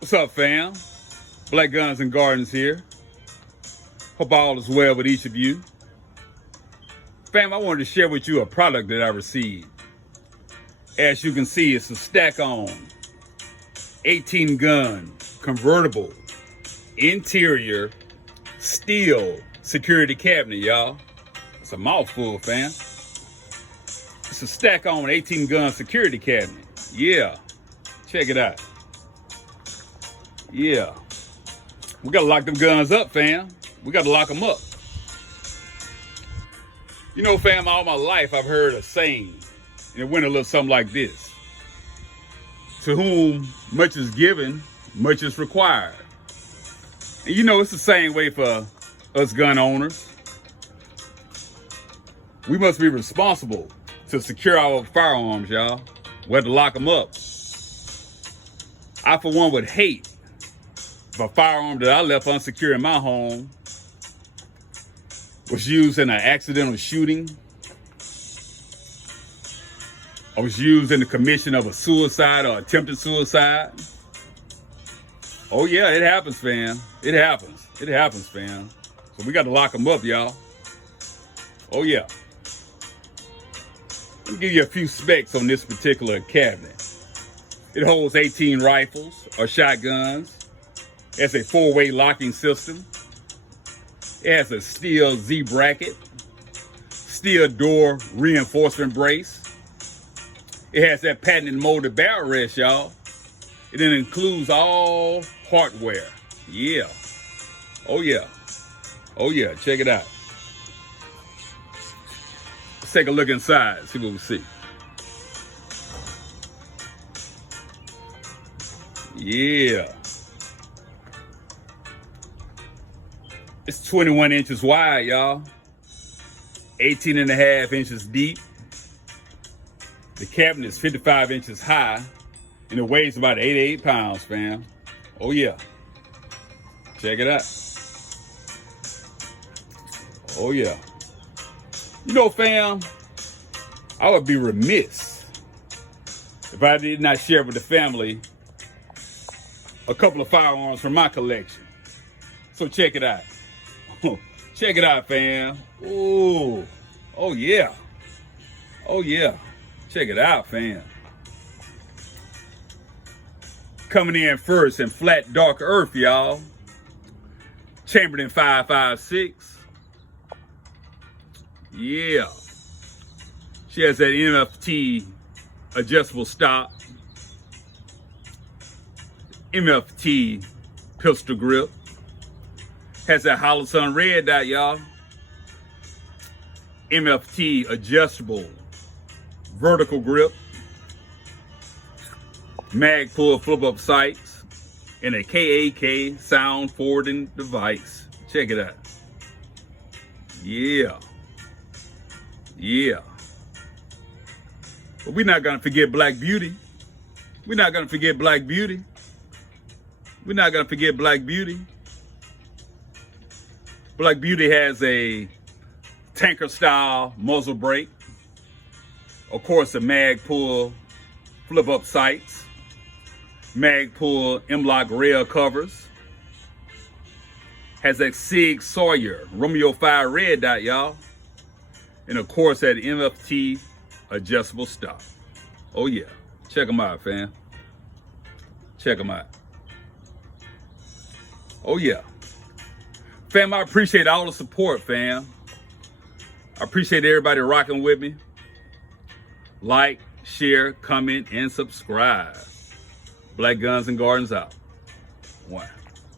What's up, fam? Black Guns and Gardens here. Hope all is well with each of you. Fam, I wanted to share with you a product that I received. As you can see, it's a stack-on 18-gun convertible interior steel security cabinet, y'all. It's a mouthful, fam. It's a stack-on 18-gun security cabinet. Yeah, check it out. Yeah, we gotta lock them guns up, fam. We gotta lock them up. You know, fam, all my life I've heard a saying, and it went a little something like this: to whom much is given, much is required. And you know, it's the same way for us gun owners. We must be responsible to secure our firearms, y'all. We have to lock them up. I, for one, would hate if a firearm that I left unsecure in my home was used in an accidental shooting, or was used in the commission of a suicide or attempted suicide. Oh yeah, it happens, fam. It happens. It happens, fam. So we got to lock them up, y'all. Oh yeah. Let me give you a few specs on this particular cabinet. It holds 18 rifles or shotguns. It has a 4-way locking system. It has a steel Z bracket, steel door reinforcement brace. It has that patented molded barrel rest, y'all. It then includes all hardware. Yeah. Oh yeah. Oh yeah, check it out. Let's take a look inside, see what we see. Yeah. It's 21 inches wide, y'all. 18 and a half inches deep. The cabinet is 55 inches high, and it weighs about 88 pounds, fam. Oh yeah. Check it out. Oh yeah. You know, fam, I would be remiss if I did not share with the family a couple of firearms from my collection. So check it out. Check it out, fam. Ooh. Oh yeah. Oh yeah. Check it out, fam. Coming in first in flat dark earth, y'all. Chambered in 5.56. Yeah. She has that MFT adjustable stock. MFT pistol grip. Has that hollow sun red dot, y'all. MFT adjustable vertical grip. Mag pull flip up sights. And a KAK sound forwarding device. Check it out. Yeah. Yeah. But we're not gonna forget Black Beauty. We're not gonna forget Black Beauty. We're not gonna forget Black Beauty. Black Beauty has a tanker style muzzle brake. Of course, a mag pull flip up sights. Mag pull M-lock rail covers. Has that Sig Sawyer Romeo 5 red dot, y'all. And of course, that MFT adjustable stock. Oh yeah, check them out, fam. Check them out. Oh yeah. Fam, I appreciate all the support, fam. I appreciate everybody rocking with me. Like, share, comment, and subscribe. Black Guns and Gardens out. One.